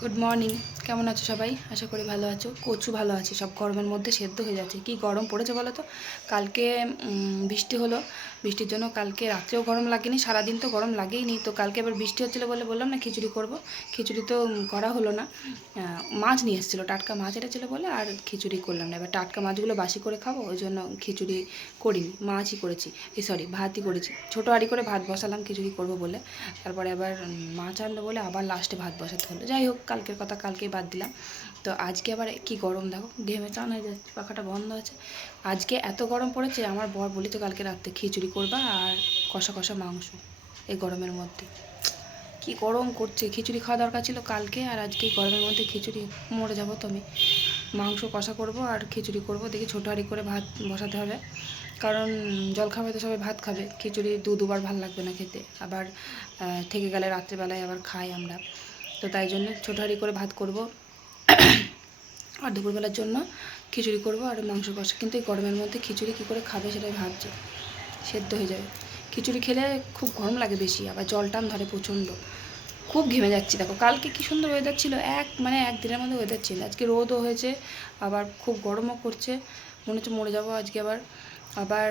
Good morning. কেমন আছো সবাই? আশা করি ভালো আছো। কচু ভালো আছে, সব গরমের মধ্যে সেদ্ধ হয়ে যাচ্ছে। কি গরম পড়েছে বলো তো। কালকে বৃষ্টি হলো, বৃষ্টির জন্য কালকে রাত্রেও গরম লাগেনি, সারাদিন তো গরম লাগেইনি। তো কালকে আবার বৃষ্টি হচ্ছিলো বলে বললাম না খিচুড়ি করব। খিচুড়ি তো করা হলো না। মাছ নিয়ে এসেছিলো, টাটকা মাছ এনেছিলো বলে আর খিচুড়ি করলাম না। এবার টাটকা মাছগুলো বাসি করে খাবো, ওই জন্য খিচুড়ি করিনি, মাছই করেছি। সরি, ভাতই করেছি। ছোটো হাঁড়ি করে ভাত বসালাম খিচুড়ি করব বলে। তারপরে আবার মাছ আনলো বলে আবার লাস্টে ভাত বসাতে হলো। যাই হোক, কালকের কথা কালকেই বাদ দিলাম। তো আজকে আবার কি গরম দেখো, ঘেমে চান হয়ে যাচ্ছে, পাখাটা বন্ধ আছে। আজকে এত গরম পড়েছে, আমার বর বলেছে কালকে রাত্রে খিচুড়ি করবা আর কষা কষা মাংস। এই গরমের মধ্যে কি গরম করছে, খিচুড়ি খাওয়া দরকার ছিল কালকে, আর আজকে এই গরমের মধ্যে খিচুড়ি, মরে যাবো তো আমি। মাংস কষা করব আর খিচুড়ি করব, দেখি ছোটো হাঁড়ি করে ভাত বসাতে হবে। কারণ জল খাবে তো সবাই ভাত খাবে, খিচুড়ি দুবার ভাল লাগবে না খেতে। আবার থেকে গেলে রাত্রেবেলায় আবার খাই আমরা। তো তাই জন্য ছোটো হাঁড়ি করে ভাত করব আর দুপুরবেলার জন্য খিচুড়ি করব আর মাংস কষা। কিন্তু এই গরমের মধ্যে খিচুড়ি কী করে খাবে সেটাই ভাবছি, সেদ্ধ হয়ে যাবে। খিচুড়ি খেলে খুব গরম লাগে বেশি, আবার জল টান ধরে প্রচণ্ড। খুব ঘেমে যাচ্ছি দেখো। কালকে কি সুন্দর ওয়েদার ছিল, একদিনের মধ্যে ওয়েদার ছিল। আজকে রোদও হয়েছে, আবার খুব গরমও করছে, মনে হচ্ছে মরে যাবো আজকে। আবার আবার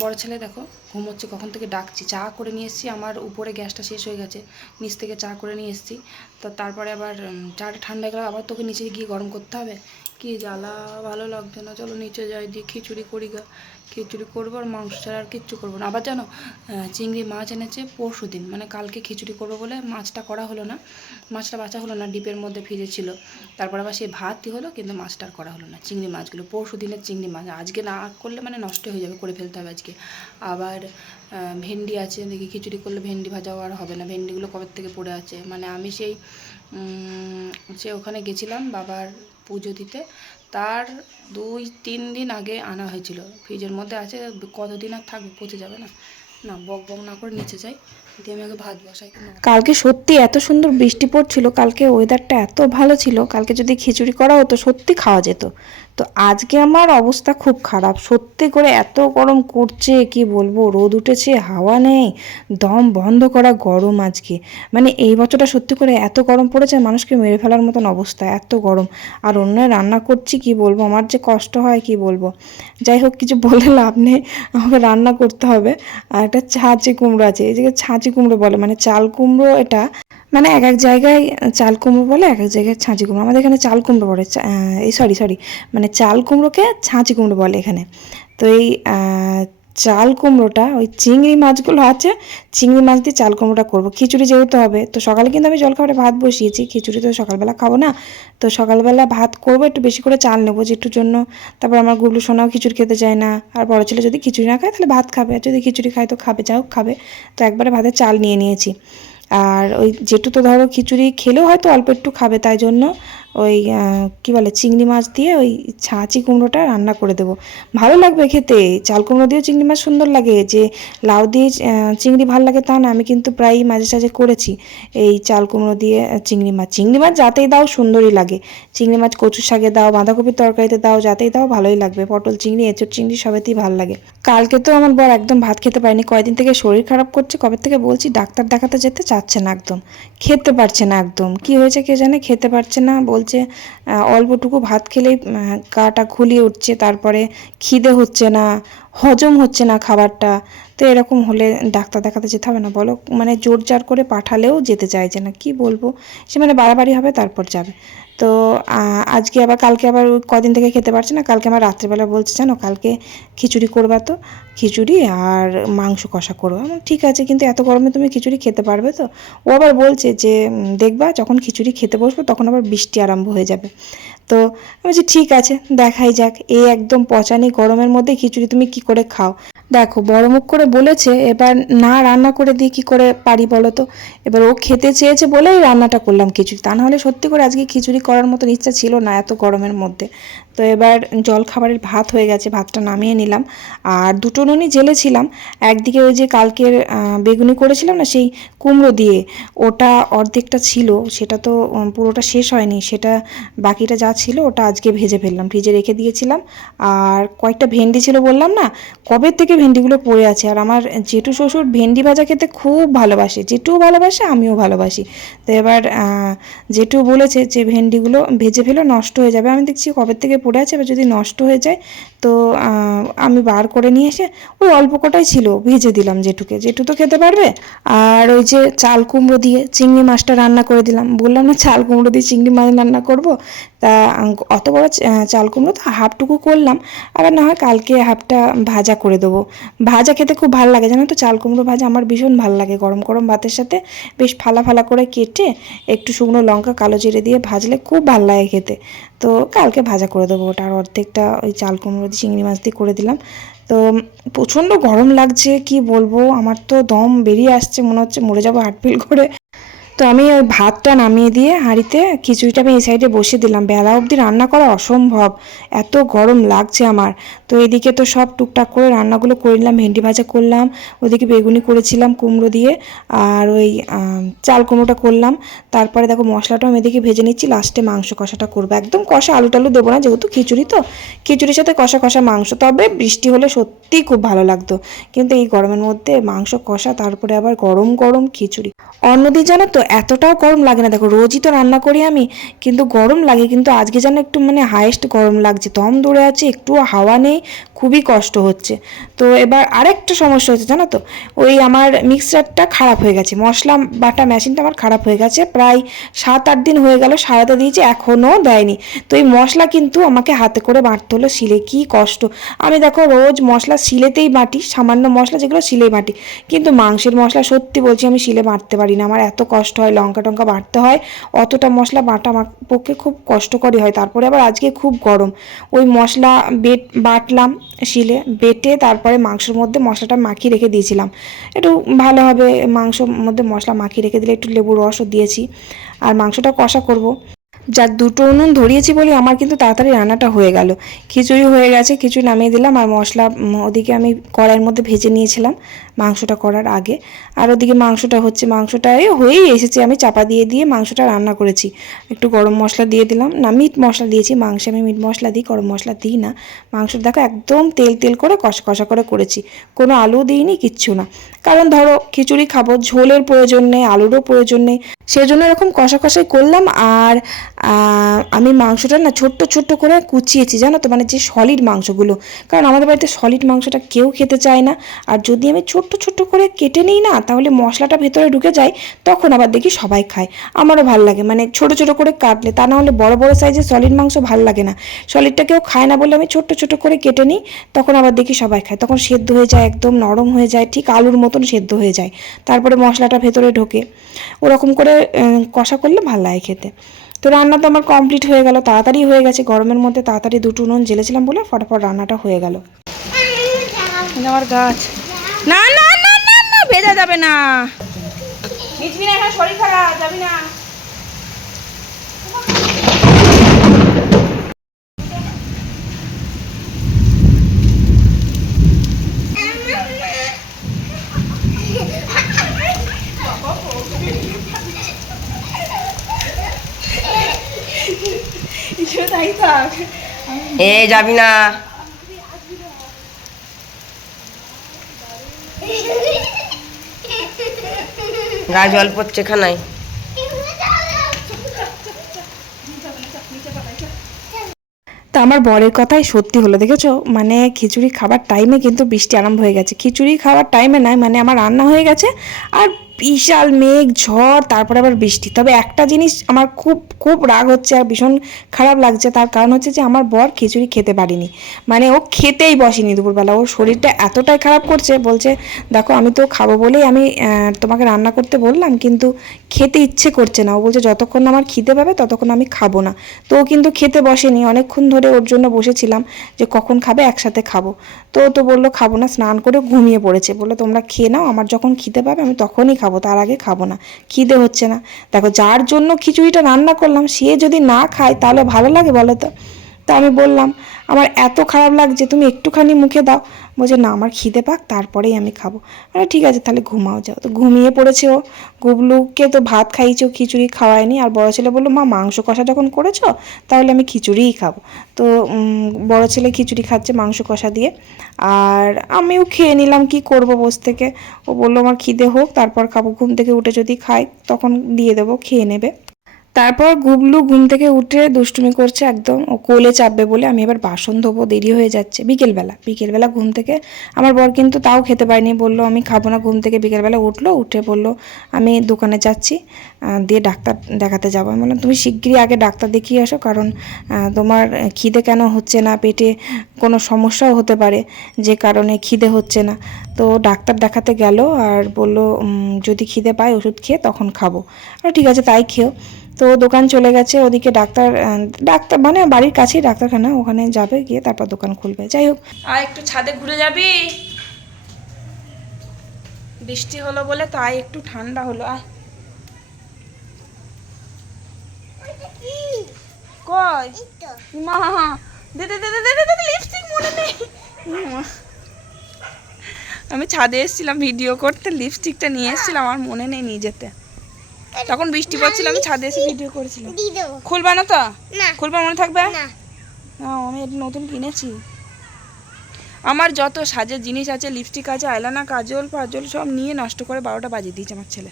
বড় ছেলে দেখো ঘুমোচ্ছে, কখন থেকে ডাকছি। চা করে নিয়ে এসেছি, আমার উপরে গ্যাসটা শেষ হয়ে গেছে, নিচ থেকে চা করে নিয়ে এসেছি। তো তারপরে আবার চাটা ঠান্ডা গেলে আবার তোকে নিচে গিয়ে গরম করতে হবে। কি জ্বালা, ভালো লাগছে না। চলো নিচে যাই, দিয়ে খিচুড়ি করি গা। খিচুড়ি করবো আর মাংস ছাড়া আর কিচ্ছু করবো না। আবার জানো, চিংড়ি মাছ এনেছে পরশু দিন, মানে কালকে খিচুড়ি করবো বলে মাছটা করা হলো না, মাছটা বাছা হলো না, ডিপের মধ্যে ভিজে ছিল। তারপর আবার সেই ভাতই হলো, কিন্তু মাছটা আর করা হলো না। চিংড়ি মাছগুলো পরশু দিনের চিংড়ি মাছ, আজকে না করলে মানে নষ্ট হয়ে যাবে, করে ফেলতে হবে আজকে। আবার ভেন্ডি আছে, দেখি খিচুড়ি করলে ভেন্ডি ভাজাও আর হবে না, ভেন্ডিগুলো কবে থেকে পড়ে আছে। মানে আমি সে ওখানে গেছিলাম বাবার পুজো দিতে, তার 2-3 দিন আগে আনা হয়েছিল, ফ্রিজের মধ্যে আছে। কতদিন আর থাকবে, পচে যাবে না। না বক বক না করে নিচে যাই, দিয়ে আমি আগে ভাত বসাই। কালকে সত্যি এত সুন্দর বৃষ্টি পড়ছিল, কালকে ওয়েদারটা এত ভালো ছিল, কালকে যদি খিচুড়ি করা হতো সত্যি খাওয়া যেত। তো আজকে আমার অবস্থা খুব খারাপ সত্যি করে, এত গরম করছে কি বলবো, রোদ উঠেছে, হাওয়া নেই, দম বন্ধ করা গরম আজকে। মানে এই বছরটা সত্যি করে এত গরম পড়েছে, মানুষকে মেরে ফেলার মতন অবস্থা, এত গরম। আর অন্য রান্না করছি কি বলবো, আমার যে কষ্ট হয় কি বলবো। যাই হোক, কিছু বলে লাভ নেই, আমাকে রান্না করতে হবে। আর একটা ছাঁচি কুমড়ো আছে, এই যে ছাঁচি কুমড়ো বলে, মানে চাল কুমড়ো এটা। মানে এক এক জায়গায় চাল কুমড়ো বলে, এক এক জায়গায় ছাঁচি কুমড়ো। আমাদের এখানে চাল কুমড়ো বলে, সরি, মানে চাল কুমড়োকে ছাঁচি কুমড়ো বলে এখানে। তো এই চাল কুমড়োটা, ওই চিংড়ি মাছগুলো আছে, চিংড়ি মাছ দিয়ে চাল কুমড়োটা করবো। খিচুড়ি যেহেতু হবে, তো সকালে কিন্তু আমি জলখাবারে ভাত বসিয়েছি, খিচুড়ি তো সকালবেলা খাবো না। তো সকালবেলা ভাত করবো, একটু বেশি করে চাল নেবো যেটুর জন্য। তারপর আমার গুবলু সোনাও খিচুড়ি খেতে চায় না, আর বড় ছেলে যদি খিচুড়ি না খায় তাহলে ভাত খাবে, আর যদি খিচুড়ি খায় তো খাবে, যাই হোক খাবে। তো একবারে ভাতের চাল নিয়ে নিয়েছি। আর ওই যেটু তো ধরো খিচুড়ি খেলেও হয়তো অল্প একটু খাবে, তাই জন্য ওই কী বলে চিংড়ি মাছ দিয়ে ওই ছাঁচি কুমড়োটা রান্না করে দেবো। ভালো লাগবে খেতে, চাল কুমড়ো দিয়েও চিংড়ি মাছ সুন্দর লাগে। যে লাউ দিয়ে চিংড়ি ভালো লাগে তা না, আমি কিন্তু প্রায়ই মাঝে সাঝে করেছি এই চাল কুমড়ো দিয়ে চিংড়ি মাছ যাতেই দাও সুন্দরই লাগে। চিংড়ি মাছ কচুর শাকে দাও, বাঁধাকপির তরকারিতে দাও, যাতেই দাও ভালোই লাগবে। পটল চিংড়ি, এঁচোড় চিংড়ি সবেতেই ভালো লাগে। কালকে তো আমার বর একদম ভাত খেতে পারেনি, কয়েকদিন থেকে শরীর খারাপ করছে, কবে থেকে বলছি ডাক্তার দেখাতে যেতে চাচ্ছে না, একদম খেতে পারছে না। একদম কি হয়েছে কে জানে, খেতে পারছে না, বলছে অল্পটুকু ভাত খেলেই গাটা ঘুলিয়ে উঠছে, তারপরে খিদে হচ্ছে না, হজম হচ্ছে না খাবারটা। তো এরকম হলে ডাক্তার দেখাতে যেতে হবে না বলো? মানে জোর জার করে পাঠালেও যেতে চাইছে না, কি বলবো। সে মানে বাড়াবাড়ি হবে তারপর যাবে। তো আজকে আবার কালকে আবার কদিন থেকে খেতে পারছে না, কালকে আমার রাত্রেবেলা বলছে জানো কালকে খিচুড়ি করবা, তো খিচুড়ি আর মাংস কষা করবো। ঠিক আছে, কিন্তু এত গরমে তুমি খিচুড়ি খেতে পারবে তো? ও আবার বলছে যে দেখবা যখন খিচুড়ি খেতে বসবো তখন আবার বৃষ্টি আরম্ভ হয়ে যাবে। তো আমি বলছি ঠিক আছে, দেখাই যাক। এই একদম পচানি গরমের মধ্যে খিচুড়ি তুমি কি করে খাও? দেখো বড় মুখ করে বলেছে, এবার না রান্না করে দিয়ে কি করে পারি বলো তো। এবার ও খেতে চেয়েছে বলেই রান্নাটা করলাম খিচুড়ি, তা নাহলে সত্যি করে আজকে খিচুড়ি করার মতন ইচ্ছা ছিল না এত গরমের মধ্যে। তো এবার জল খাবারের ভাত হয়ে গেছে, ভাতটা নামিয়ে নিলাম। আর দুটো নুনই জেলেছিলাম। একদিকে ওই যে কালকের বেগুনি করেছিলাম না সেই কুমড়ো দিয়ে, ওটা অর্ধেকটা ছিল, সেটা তো পুরোটা শেষ হয়নি, সেটা বাকিটা যা ছিল ওটা আজকে ভেজে ফেললাম, ফ্রিজে রেখে দিয়েছিলাম। আর কয়েকটা ভেন্ডি ছিল বললাম না, কবে থেকে ভেন্ডিগুলো পড়ে আছে। আর আমার জেঠু শ্বশুর ভেন্ডি ভাজা খেতে খুব ভালোবাসে, জেঠুও ভালোবাসে আমিও ভালোবাসি। তো এবার জেঠু বলেছে যে ভেন্ডিগুলো ভেজে ফেলো, নষ্ট হয়ে যাবে। আমি দেখছি কবে থেকে পড়ে আছে, এবার যদি নষ্ট হয়ে যায় তো আমি বার করে নিয়ে এসে ওই অল্প কটাই ছিল ভেজে দিলাম জেঠুকে, জেঠু তো খেতে পারবে। আর ওই যে চাল কুমড়ো দিয়ে চিংড়ি মাছটা রান্না করে দিলাম, বললাম না চাল কুমড়ো দিয়ে চিংড়ি মাছ রান্না করব। তা অত বড় চাল কুমড়ো তো হাফটুকু করলাম, আবার না হয় কালকে হাফটা ভাজা করে দেবো। ভাজা খেতে খুব ভালো লাগে জানো তো, চাল কুমড়ো ভাজা আমার ভীষণ ভালো লাগে। গরম গরম ভাতের সাথে বেশ ফালা ফালা করে কেটে একটু শুকনো লঙ্কা কালো জিরে দিয়ে ভাজলে খুব ভালো লাগে খেতে। তো কালকে ভাজা করে দেবো ওটা, আর অর্ধেকটা ওই চাল কুমড়ো দিয়ে চিংড়ি মাছ দিয়ে করে দিলাম। তো প্রচণ্ড গরম লাগছে, কি বলবো, আমার তো দম বেরিয়ে আসছে, মনে হচ্ছে মরে যাবো হার্টফেল করে। তো আমি ওই ভাতটা নামিয়ে দিয়ে হাঁড়িতে খিচুড়িটা আমি এই সাইডে বসিয়ে দিলাম। বেলা অবধি রান্না করা অসম্ভব, এত গরম লাগছে আমার। তো এদিকে তো সব টুকটাক করে রান্নাগুলো করে নিলাম, ভেন্ডি ভাজা করলাম, ওদিকে বেগুনি করেছিলাম কুমড়ো দিয়ে, আর ওই চাল কুমড়োটা করলাম। তারপরে দেখো মশলাটাও আমি এদিকে ভেজে নিচ্ছি, লাস্টে মাংস কষাটা করবো। একদম কষা আলু টালু দেবো না, যেহেতু খিচুড়ি তো, খিচুড়ির সাথে কষা কষা মাংস। তবে বৃষ্টি হলে সত্যিই খুব ভালো লাগতো, কিন্তু এই গরমের মধ্যে মাংস কষা, তারপরে আবার গরম গরম খিচুড়ি। অন্যদিন জানো তো এতটাও গরম লাগে না, দেখো রোজই তো রান্না করি আমি, কিন্তু গরম লাগে। কিন্তু আজকে যেন একটু মানে হাইয়েস্ট গরম লাগছে, দম ধরে আছে, একটুও হাওয়া নেই, খুবই কষ্ট হচ্ছে। তো এবার আরেকটা সমস্যা হচ্ছে জানো তো, ওই আমার মিক্সারটা খারাপ হয়ে গেছে, মশলা বাটা মেশিনটা আমার খারাপ হয়ে গেছে, প্রায় 7-8 দিন হয়ে গেল, সারাতে দিয়েছি এখনও দেয়নি। তো এই মশলা কিন্তু আমাকে হাতে করে বাটতে হলো শিলে, কি কষ্ট। আমি দেখো রোজ মশলা শিলেতেই বাটি, সামান্য মশলা যেগুলো শিলেই বাটি, কিন্তু মাংসের মশলা সত্যি বলছি আমি শিলে বাটতে পারি না, আমার এত কষ্ট হয়, লঙ্কা টঙ্কা বাটতে হয়, অতটা মশলা বাটা আমার পক্ষে খুব কষ্টকরই হয়। তারপরে আবার আজকে খুব গরম, ওই মশলা বাটলাম শিলে, বেটে তারপরে মাংসের মধ্যে মশলাটা মাখিয়ে রেখে দিয়েছিলাম, একটু ভালোভাবে মাংসর মধ্যে মশলা মাখিয়ে রেখে দিলে, একটু লেবুর রসও দিয়েছি। আর মাংসটা কষা করব, যাক দুটো উনুন ধরিয়েছি বলে আমার কিন্তু তাড়াতাড়ি রান্নাটা হয়ে গেল। খিচুড়ি হয়ে গেছে, খিচুড়ি নামিয়ে দিলাম, আর মশলা ওদিকে আমি কড়াইয়ের মধ্যে ভেজে নিয়েছিলাম মাংসটা করার আগে। আর ওদিকে মাংসটা হচ্ছে, মাংসটা হয়েই এসেছে, আমি চাপা দিয়ে দিয়ে মাংসটা রান্না করেছি। একটু গরম মশলা দিয়ে দিলাম, না মিট মশলা দিয়েছি, মাংসে আমি মিট মশলা দিই, গরম মশলা দিই না। মাংসটা দেখো একদম তেল তেল করে কষা কষা করে করেছি, কোনো আলু দিইনি, কিচ্ছু না। কারণ ধরো খিচুড়ি খাবো, ঝোলের প্রয়োজন নেই, আলুরও প্রয়োজন নেই, সেজন্য এরকম কষা কষাই করলাম। আর আমি মাংসটা না ছোট্ট ছোট্ট করে কুচিয়েছি জানো তো, মানে যে সলিড মাংসগুলো, কারণ আমাদের বাড়িতে সলিড মাংসটা কেউ খেতে চায় না। আর যদি আমি ছোট্ট ছোট্ট করে কেটে নিই না, তাহলে মশলাটা ভেতরে ঢুকে যায়, তখন আবার দেখি সবাই খায়, আমারও ভাল লাগে, মানে ছোট ছোট করে কাটলে। তা না হলে বড় বড় সাইজের সলিড মাংস ভাল লাগে না, সলিডটা কেউ খায় না বলে আমি ছোট্ট ছোট করে কেটে নিই, তখন আবার দেখি সবাই খায়, তখন সেদ্ধ হয়ে যায়, একদম নরম হয়ে যায়, ঠিক আলুর মতন সেদ্ধ হয়ে যায়, তারপরে মশলাটা ভেতরে ঢোকে। ওরকম করে কষা করলে ভালো লাগে খেতে। তো রান্না তো আমার কমপ্লিট হয়ে গেল, তাড়াতাড়ি হয়ে গেছে, গরমের মধ্যে তাড়াতাড়ি দুটো উনুন জ্বেলেছিলাম বলে ফটাফট রান্নাটা হয়ে গেল। আমার গাছ, না না না না না, ভেজা যাবে না, ভিজবি না, এখন শরীর খারাপ, যাবি না। এ যাবি না, গায়ে জল পড়ছে খানায়। তা আমার বরের কথাই সত্যি হলো, দেখেছো, মানে খিচুড়ি খাবার টাইমে কিন্তু বৃষ্টি আরম্ভ হয়ে গেছে। খিচুড়ি খাওয়ার টাইমে নয়, মানে আমার রান্না হয়ে গেছে, আর বিশাল মেঘ ঝড়, তারপরে আবার বৃষ্টি। তবে একটা জিনিস আমার খুব খুব রাগ হচ্ছে আর ভীষণ খারাপ লাগছে, তার কারণ হচ্ছে যে আমার বর খিচুড়ি খেতে পারিনি, মানে ও খেতেই বসেনি দুপুরবেলা, ওর শরীরটা এতটাই খারাপ করছে, বলছে দেখো আমি তো খাবো বলেই আমি তোমাকে রান্না করতে বললাম, কিন্তু খেতে ইচ্ছে করছে না। ও বলছে যতক্ষণ না আমার খিদে পাবে ততক্ষণ আমি খাবো না। তো ও কিন্তু খেতে বসেনি, অনেকক্ষণ ধরে ওর জন্য বসেছিলাম যে কখন খাবে, একসাথে খাবো। তো তো বললো খাবো না, স্নান করে ঘুমিয়ে পড়েছে, বললো তোমরা খেয়ে নাও, আমার যখন খিদে পাবে আমি তখনই খাবো, তার আগে খাবো না, খিদে হচ্ছে না। দেখো যার জন্য খিচুড়িটা রান্না করলাম সে যদি না খায় তাহলে ভালো লাগে বলো তো। তো আমি বললাম আমার এত খারাপ লাগছে, তুমি একটুখানি মুখে দাও। বলছে না আমার খিদে পাক তারপরেই আমি খাবো। মানে ঠিক আছে তাহলে ঘুমাও যাও। তো ঘুমিয়ে পড়েছে ও। গুবলুকে তো ভাত খাইয়েছে, ও খিচুড়ি খাওয়ায়নি। আর বড় ছেলে বললো মা মাংস কষা যখন করেছো তাহলে আমি খিচুড়িই খাবো। তো বড় ছেলে খিচুড়ি খাচ্ছে মাংস কষা দিয়ে, আর আমিও খেয়ে নিলাম, কি করব বসে থেকে। ও বললো আমার খিদে হোক তারপর খাবো, ঘুম থেকে উঠে যদি খাই তখন দিয়ে দেবো, খেয়ে নেবে। তারপর গুবলু ঘুম থেকে উঠে দুষ্টুমি করছে একদম, ও কোলে চাপবে বলে। আমি এবার বাসন ধোবো, দেরি হয়ে যাচ্ছে। বিকেলবেলা ঘুম থেকে আমার বর কিন্তু তাও খেতে পারেনি, বললো আমি খাবো না ঘুম থেকে। বিকেলবেলা উঠলো, উঠে বললো আমি দোকানে যাচ্ছি, দিয়ে ডাক্তার দেখাতে যাবো। আমি বললাম তুমি শিগগিরই আগে ডাক্তার দেখিয়ে আসো, কারণ তোমার খিদে কেন হচ্ছে না, পেটে কোনো সমস্যাও হতে পারে যে কারণে খিদে হচ্ছে না। তো ডাক্তার দেখাতে গেল আর বললো যদি খিদে পায় ওষুধ খেয়ে তখন খাবো। আর ঠিক আছে তাই খেও। তো দোকান চলে গেছে, ওদিকে ডাক্তার মানে বাড়ির কাছেই ডাক্তারখানা, ওখানে যাবে, গিয়ে তারপর দোকান খুলবে। যাই হোক, আর একটু ছাদে ঘুরে যাবি, বৃষ্টি হলো বলে তাই একটু ঠান্ডা হলো। আয় কই মা, দে দে দে দে দে দে লিপস্টিক মনে নেই। আমি ছাদে এসেছিলাম ভিডিও করতে, লিপস্টিকটা নিয়ে এসেছিলাম, আমার মনে নেই নিয়ে যেতে। তখন বৃষ্টি পড়ছিল, আমি ছাদে এসে ভিডিও করেছিলাম। খুলবা না তো? খুলবা মনে থাকবে না? আমি এটা নতুন কিনেছি। আমার যত সাজের জিনিস আছে, লিপস্টিক আছে, আইলানা, কাজল ফাজল সব নিয়ে নষ্ট করে 12টা বাজিয়ে দিয়েছে আমার ছেলে।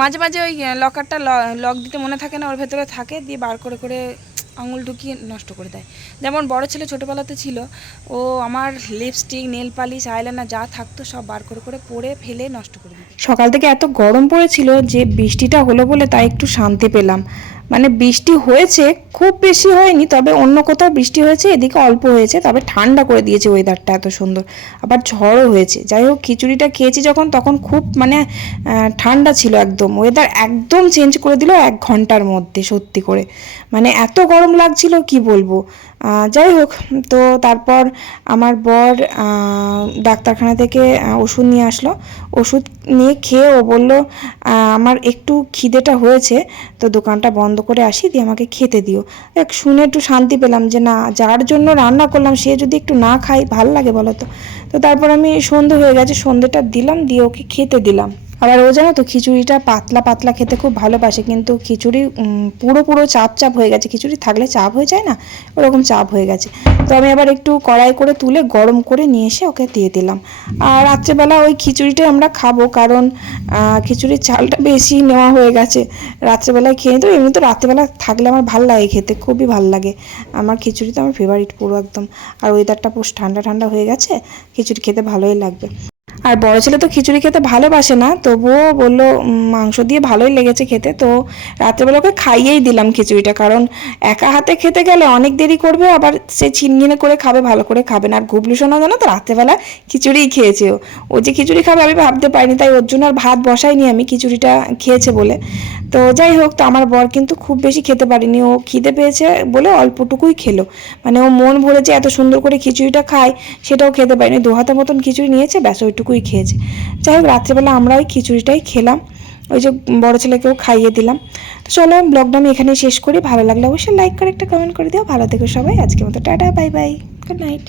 মাঝে মাঝে ওই লকারটা লক দিতে মনে থাকে না, ওর ভেতরে থাকে, দিয়ে বার করে করে আঙুল ঢুকিয়ে নষ্ট করে দেয়। যেমন বড় ছেলে ছোটোবেলাতে ছিল, ও আমার লিপস্টিক, নেল পালিশ, আইলানা যা থাকতো সব বার করে করে পরে ফেলে নষ্ট করে দিত। সকাল থেকে এত গরম পড়েছিল যে বৃষ্টিটা হলো বলে তাই একটু শান্তি পেলাম। মানে বৃষ্টি হয়েছে, খুব বেশি হয়নি, তবে অন্য কোথাও বৃষ্টি হয়েছে, এদিকে অল্প হয়েছে, তবে ঠান্ডা করে দিয়েছে ওয়েদারটা এত সুন্দর। আবার ঝড়ও হয়েছে। যাই হোক, খিচুড়িটা খেয়েছি যখন তখন খুব মানে ঠান্ডা ছিল একদম, ওয়েদার একদম চেঞ্জ করে দিল 1 ঘন্টার মধ্যে, সত্যি করে। মানে এত গরম লাগছিল কি বলবো। যাই হোক, তো তারপর আমার বর ডাক্তারখানা থেকে ওষুধ নিয়ে আসলো। ওষুধ নিয়ে খেয়ে ও বললো আমার একটু খিদেটা হয়েছে, তো দোকানটা বন্ধ করে আসি, দিয়ে আমাকে খেতে দিও। শুনে একটু শান্তি পেলাম যে না, যার জন্য রান্না করলাম সে যদি একটু না খাই ভাল লাগে বলো তো। তো তারপর আমি সন্ধে হয়ে গেছে, সন্ধেটা দিলাম, দিয়ে ওকে খেতে দিলাম। আবার ও জানো তো খিচুড়িটা পাতলা পাতলা খেতে খুব ভালোবাসে, কিন্তু খিচুড়ি পুরো চাপ চাপ হয়ে গেছে। খিচুড়ি থাকলে চাপ হয়ে যায় না, ওরকম চাপ হয়ে গেছে। তো আমি আবার একটু কড়াই করে তুলে গরম করে নিয়ে এসে ওকে দিয়ে দিলাম। আর রাত্রেবেলা ওই খিচুড়িটাই আমরা খাবো, কারণ খিচুড়ির চালটা বেশি নেওয়া হয়ে গেছে। রাত্রেবেলায় খেয়ে তো, এমনি তো রাত্রেবেলা থাকলে আমার ভাল লাগে খেতে, খুবই ভাল লাগে। আমার খিচুড়ি তো আমার ফেভারিট পুরো একদম। আর ওয়েদারটা পুরো ঠান্ডা ঠান্ডা হয়ে গেছে, খিচুড়ি খেতে ভালোই লাগবে। আর বড় ছেলে তো খিচুড়ি খেতে ভালোবাসে না, তবুও বললো মাংস দিয়ে ভালোই লেগেছে খেতে। তো রাত্রেবেলা ওকে খাইয়েই দিলাম খিচুড়িটা, কারণ একা হাতে খেতে গেলে অনেক দেরি করবে, আবার সে ছিনঘিনে করে খাবে, ভালো করে খাবে না। আর গুবলু সোনা জানো তো রাত্রেবেলা খিচুড়িই খেয়েছে। ও যে খিচুড়ি খাবে আমি ভাবতে পারিনি, তাই ওর জন্য আর ভাত বসাইনি আমি, খিচুড়িটা খেয়েছে বলে। তো যাই হোক, তো আমার বর কিন্তু খুব বেশি খেতে পারিনি, ও খিদে পেয়েছে বলে অল্পটুকুই খেলো। মানে ও মন ভরেছে এত সুন্দর করে খিচুড়িটা খায়, সেটাও খেতে পারিনি। 2 হাতের মতন খিচুড়ি নিয়েছে, ব্যাস ওইটুকুই খেয়েছে। যাই হোক, রাত্রেবেলা আমরা ওই খিচুড়িটাই খেলাম, ওই যে বড় ছেলেকেও খাইয়ে দিলাম। তো চলো, ব্লগটা আমি এখানেই শেষ করি। ভালো লাগলে অবশ্যই লাইক করে একটা কমেন্ট করে দিও। ভালো থেকো সবাই, আজকের মতো tata, bye bye, good night.